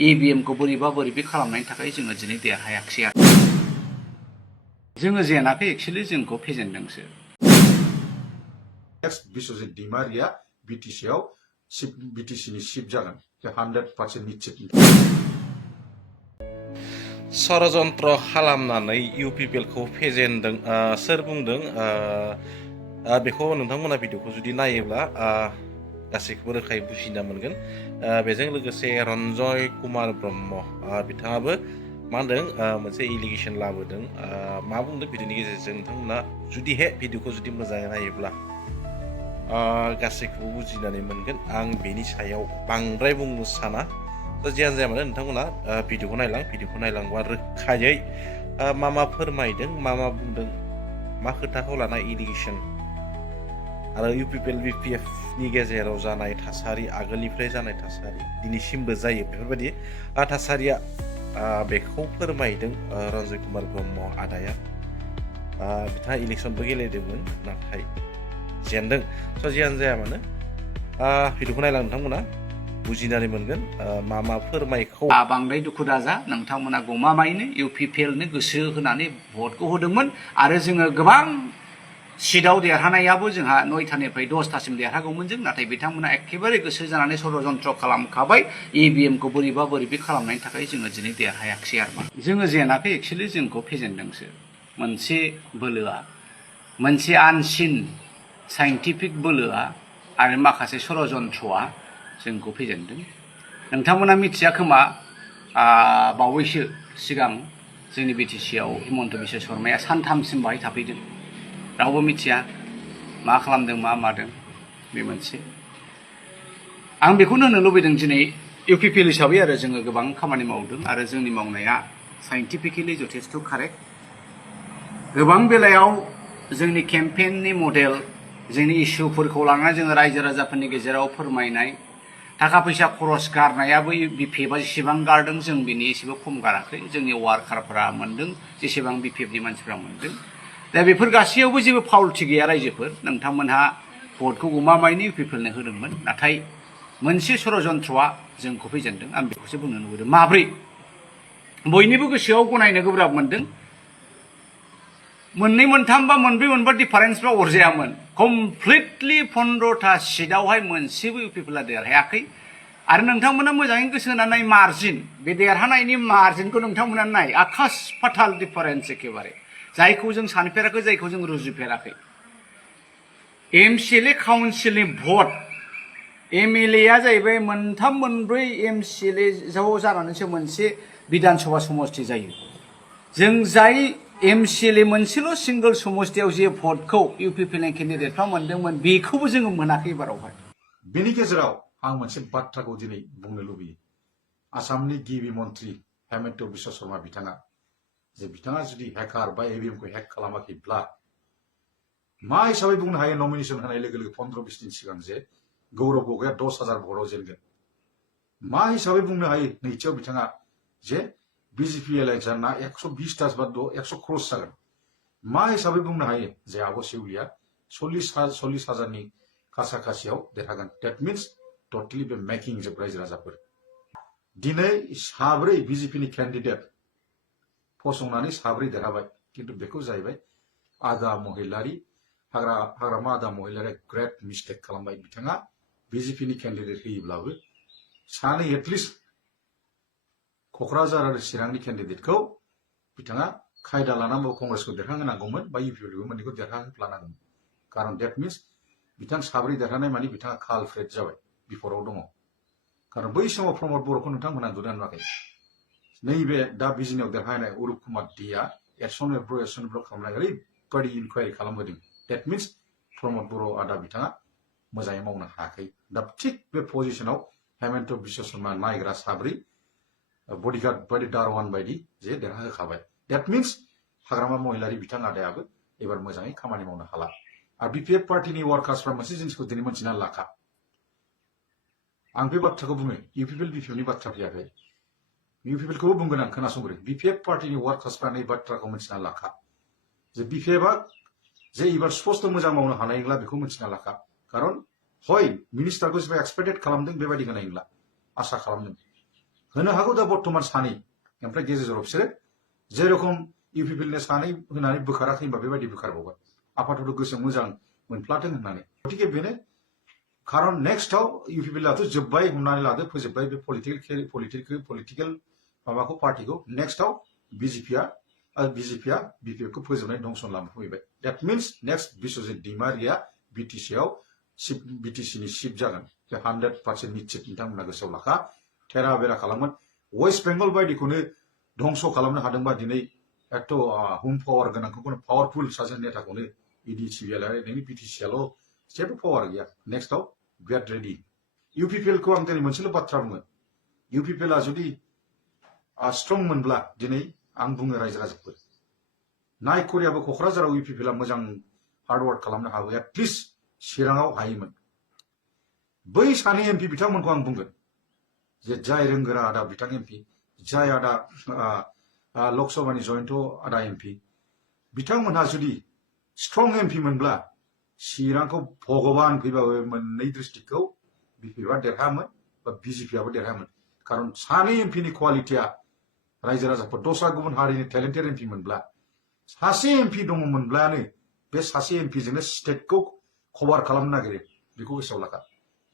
EVM खौ बोरैबा बोरैबि खालामनायनि थाखाय जोङो दिनै देरहायाखिसै आरो जोङो जेनाखै एक्चुअलि जोंखौ फेजेनदोंसो। नेक्स्ट बिश्वजित दैमारिया बिटिसिआव बिटिसिनि चिफ जागोन 100% निश्चित। षड़यन्त्र खालामनानै इउपिपिएलखौ फेजेनदों सोर बुंदों बेखौ नोंथांमोना भिडिअखौ जुदि नायोब्ला गासैखौबो रोखायै बुजिना मोनगोन। बेजों लोगोसे रन्जय कुमार ब्रह्म बिथाङाबो मा होनदों मोनसे एलिगेसन लाबोदों। मा बुंदों भिडिअनि गेजेरजों नोंथांमोना जुदिहे भिडिअखौ जुदि मोजाङै नायोब्ला गासैखौबो बुजिनानै मोनगोन। आं बेनि सायाव बांद्राय बुंनो साना। जियानो जाया मानो नोंथांमोना भिडिअखौ नायलांबा रोखायै मा फोरमायदों, मा बुंदों, मा खोथाखौ लाना एलिगेसन आरो इउपिपिएल बिपिएफनि गेजेराव जानाय थासारि, आगोलनिफ्राय जानाय थासारि, दिनैसिमबो जायो बेफोरबायदि थासारिया बेखौ फोरमायदों रन्जय कुमार ब्रह्म आदाया। बिथाङा इलेक्सनबो गेलेदोंमोन नाथाय जेनदों। जियानो जाया मानो भिडिअखौ नायलां नोंथांमोना बुजिनानै मोनगोन मा फोरमायखौ। बांद्राय दुखु दाजा, नोंथांमोना गमामायैनो इउपिपिएलनो गोसो होनानै भटखौ होदोंमोन आरो जोङो गोबां सिटआव देरहानायाबो जोंहा 9थानिफ्राय 10थासिम देरहागौमोन जों, नाथाय बिथांमोना एखेबारे गोसो जानानै षड़यन्त्र खालामखाबाय EVM खौ बोरैबा बोरैबि खालामनायनि थाखाय जोङो दिनै देरहायाखिसै आरो मा जोङो जेनाखै एक्चुअलि जोंखौ फेजेनदोंसो। मोनसे बोलोआ, मोनसे आनसिन साइन्टिफिक बोलोआ आरो माखासे षड़यन्त्रआ जोंखौ फेजेनदों। नोंथांमोना मिथिया खोमा बावैसो सिगां जोंनि बिटिसिआव हिमन्त बिश्व शर्माया सानथामसिम बाहाय थाफैदों। रावबो मिथिया मा खालामदों मा मादों, बे मोनसे। आं बेखौनो होननो लुबैदों दिनै इउपिपिएल हिसाबै आरो जोङो गोबां खामानि मावदों आरो जोंनि मावनाया साइन्टिफिकेलि जथेस्थ' कारेक्ट। गोबां बेलायाव जोंनि केम्पेइननि मडेल, जोंनि इस्युफोरखौ लानानै जोङो रायजो राजाफोरनि गेजेराव फोरमायनाय, थाखा फैसा खरस गारनायाबो बिपिएफआ जेसेबां गारदों जों बिनि एसेबो खम गाराखै। जोंनि वार्कारफोरा मोनदों जेसेबां बिपिएफनि मानसिफ्रा मोनदों। दा बेफोर गासैयावबो जेबो फावल्टि गैया रायजोफोर। नोंथांमोनहा भटखौ गमामायैनो इउपिपिएलनो होदोंमोन, नाथाय मोनसे षड़यन्त्रआ जोंखौ फेजेनदों। आं बेखौसो बुंनो लुबैदों। माब्रै? बयनिबो गोसोआव गनायनो गोब्राब मोनदों। मोननै मोनथाम बा मोनब्रै मोनबा डिफारेन्सफ्रा अरजायामोन। कमप्लिटलि 15टा सिटआवहाय मोनसेबो इउपिपिएलआ देरहायाखै। आरो नोंथांमोना मोजाङै गोसो होनानै नाय मार्जिन, बे देरहानायनि मार्जिनखौ नोंथांमोना नाय, आकाश फाताल डिफारेन्स एखेबारे, जायखौ जों सानफेराखै, जायखौ जों रुजुफेराखै। एमसिएलए काउन्सिलनि भट, एमएलएआ जाहैबाय मोनथाम मोनब्रै एमसिएलए ज' जानानैसो मोनसे बिधान सभा समष्टि जायो। जों जाय एमसिएलए मोनसेल' सिंगल समष्टियाव जे भटखौ इउपिपिएलनि केन्डिडेटफ्रा मोनदोंमोन, बेखौबो जोङो मोनाखै एबारावहाय। बेनि गेजेराव आं मोनसे बाथ्राखौ दिनै बुंनो लुबैयो। आसामनि गिबि मन्त्रि हेमन्त बिश्व शर्मा बिथाङा जुदि हेकार बा EVM खौ हेक खालामाखैब्ला मा हिसाबै बुंनो हायो नमिनेसन होनाय लोगो लोगो 15-20 दिन सिगां जे गौरव गगैया 10,000 भटआव जेनगोन? मा हिसाबै बुंनो हायो नैथियाव बिथाङा जे बिजेपि इलेक्सना 120टा बा 100 क्रस जागोन? मा हिसाबै बुंनो हायो जे आब' सेउलिया 40,000नि खासाखासियाव देरहागोन? डेट मिन्स टटेलि बे मेकिं जोब रायजो राजाफोर। दिनै साब्रै बिजेपिनि केन्डिडेट फसंनानै साब्रै देरहाबाय, खिन्थु बेखौ जाहैबाय आदा महिलारि, हाग्रामा आदा महिलारिया ग्रेट मिस्टेक खालामबाय। बिथाङा बिजेपिनि केन्डिडेट होयोब्लाबो सानै एटलिस्ट क'क्राझार आरो चिरांनि केन्डिडेटखौ बिथाङा खायदा लानांगौ, कंग्रेसखौ देरहाहोनांगौमोन बा इउपिपिएल मोननैखौ देरहाहोफ्लानांगौमोन। कारन डेट मिन्स बिथां साब्रै देरहानाय माने बिथाङा कालप्रेट जाबाय, बिफदआव दङ। कारन बै समाव प्रमद बर'खौ नोंथांमोना नुदोंना नुवाखै? नैबे दा बिजिनियाव देरहानाय अरुप कुमार देआ एडसन खालामनाय ओरैबायदि इनकुवारि खालामहोदों। डेट मिन्स प्रमद बर' आदा बिथाङा मोजाङै मावनो हायाखै। दा थिग बे पजिशनाव हेमन्त बिश्व शर्मा नायग्रा साब्रै बडिगार्ड बायदि दारवान बायदि जे देरहाहोखाबाय। डेट मिन्स हाग्रामा महिलारि बिथां आदायाबो एबार मोजाङै खामानि मावनो हाला। आरो बिपिएफ पार्टिनि वार्कार्सफ्रा मोनसे जिनिसखौ दिनै मोनथिना लाखा। आं बे बाथ्राखौ बुङो, इउपिपिएल बिपिएफनि बाथ्रा फैयाखै। इउपिपिएलखौबो बुंगोन आं, खोनासंग्रो। बिपिएफ पार्टिनि वार्कार्सफ्रा नै बाथ्राखौ मोनथिना लाखा जे बिपिएफआ जे एबार स्पस्ट मोजां मावनो हानाय नंला, बेखौ मोनथिना लाखा। कारन हय मिनिस्टारखौ जेबो एक्सपेक्टेड खालामदों बेबायदि होनाय नंला, आसा खालामदों। होनो हागौ दा बर्थमान सानै ओमफ्राय गेजेराव बिसोरो जेरखम इउपिपिएल ने सानै होनानै बोखाराखै होनबा बेबायदि बोखारबावबाय आफादफोरखौ गोसोआव मोजां मोनफ्लाथों होननानै गतिके बेनो खारन नेक्स्टआव इउपिपिएलआथ' जोब्बाय हमनानै लादो फोजोब्बाय बे पलिटिकेल माबाखौ पार्टिखौ नेक्स्टआव बिजेपिआ बिपिएफखौ फोजोबनाय धंसन लामा फैबाय that means next Biswajit Daimary बिटिसिआव बिटिसिनि चिफ जागोन 100% निश्चित बिथांमोना गोसोआव लाखा थेरा बेरा खालामगोन वेस्ट बेंगल बायदिखौनो धंस खालामनो हादोंबा दिनै एथ' हुम पावार गोनांखौनो पावारफुल सासे नेताखौनो इडिसिबिएल नोंनि बिटिसिआल' जेबो पावार गैया नेक्स्टआव गेट रेडि इउपिपिएलखौ आं दिनै मोनसेल' बाथ्रा बुङो इउपिपिएलआ जुदि स्ट्रं मोनब्ला दिनै आं बुङो रायजो राजाफोर नाय करियाबो क'क्राझाराव इउपिपिएलआ मोजां हार्डवार्क खालामनो हागौ एटलिस्ट चिराङाव हायोमोन बै सानै एमपि बिथांमोनखौ आं बुंगोन जे जाय रोंगोरा आदा बिथां एमपि जाय आदा लकसभानि जयन्त आदा एमपि बिथांमोनहा जुदि स्ट्रं एमपि मोनब्ला चिरांखौ भगबान फैबाबो मोननै डिस्ट्रिक्टखौ बिपिएफआ देरहामोन बा बिजेपिआबो देरहामोन खारन सानै एमपिनि क्वालिटिया रायजो राजाफोर दस्रा गुबुन हारिनि टेलेन्टेड एमपि मोनब्ला सासे एमपि दङमोनब्लानो बे सासे एमपिजोंनो स्टेटखौ कभार खालामनो नागिरो बेखौ गोसोआव लाखा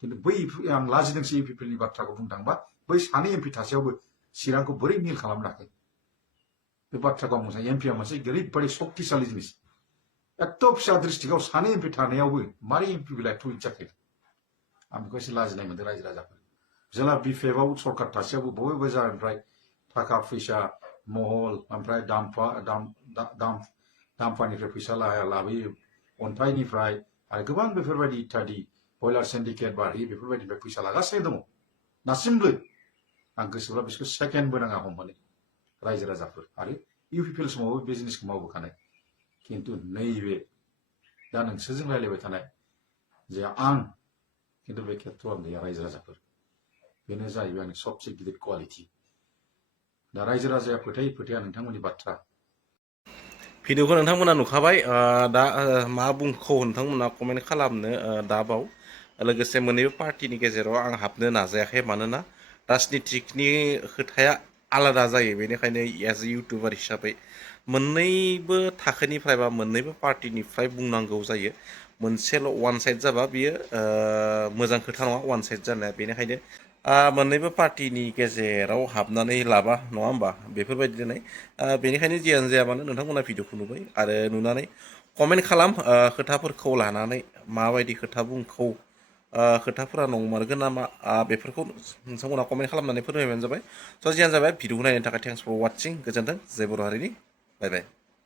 खिन्थु बै आं लाजिदोंसो इउपिपिएलनि बाथ्राखौ बुंनो थांबा बै सानै एमपि थासेयावबो चिरांखौ बोरै मिल खालामनो हाखै बे बाथ्राखौ आं मोजां एमपिआ मोनसे ओरैबायदि शक्तिशाली जिनिस एथ' फिसा डिस्ट्रिक्टआव सानै एमपि थानायावबो मारै इउपिपिएलआ एथ' उइक जाखो आं बेखौ एसे लाजिनाय मोनदों रायजो राजाफोर जेला बिपिएफआव सरकार थासेयावबो बबे जायगानिफ्राय थाखा फैसा महल ओमफ्राय दामफानिफ्राय फैसा लाबोयो अन्थाइनिफ्राय आरो गोबां बेफोरबायदि इत्यादि बयलार सिन्डिकेट बारि बेफोरबायदिनिफ्राय फैसा लागासिनो दङ दासिमबो आं गोसोब्ला बिसोरखौ सेकेन्डबो नाङा हमबानो रायजो राजाफोर आरो इउपिपिएल समावबो बे जिनिसखौ मावबोखानाय खिन्थु नैबे दा नोंसोरजों रायलायबाय थानाय जे आं खिन्थु बे खेत्रआव आं गैया रायजो राजाफोर बेनो जाहैबाय आंनि सबसे गिदिर क्वालिटि दा रायजो राजाया फोथाया नोंथांमोननि बाथ्रा भिडिअखौ नोंथांमोना नुखाबाय दा मा बुंखौ नोंथांमोना कमेन्ट खालामनो दाबाव लोगोसे मोननैबो पार्टिनि गेजेराव आं हाबनो नाजायाखै मानोना राजनितिकनि खोथाया आलादा जायो बेनिखायनो एज ए इउटुबार हिसाबै मोननैबो थाखोनिफ्राय बा मोननैबो पार्टिनिफ्राय बुंनांगौ जायो मोनसेल' वान साइड जाबा बियो मोजां खोथा नङा वान साइड जानाया बेनिखायनो मोननैबो पार्टिनि गेजेराव हाबनानै लाबा नङा होमबा बेफोरबायदि दिनै बेनिखायनो जियानो जाया मानो नोंथांमोना भिडिअखौ नुबाय आरो नुनानै कमेन्ट खालाम खोथाफोरखौ लानानै माबायदि खोथा बुंखौ खोथाफोरा नंमारगोन नामा बेफोरखौ नोंथांमोना कमेन्ट खालामनानै फोरमायबानो जाबाय स' जियानो जाबाय भिडिअखौ नायनो थाखाय थेंक्स फर वाचिं गोजोन्थों जय बर' हारिनि बाय बाय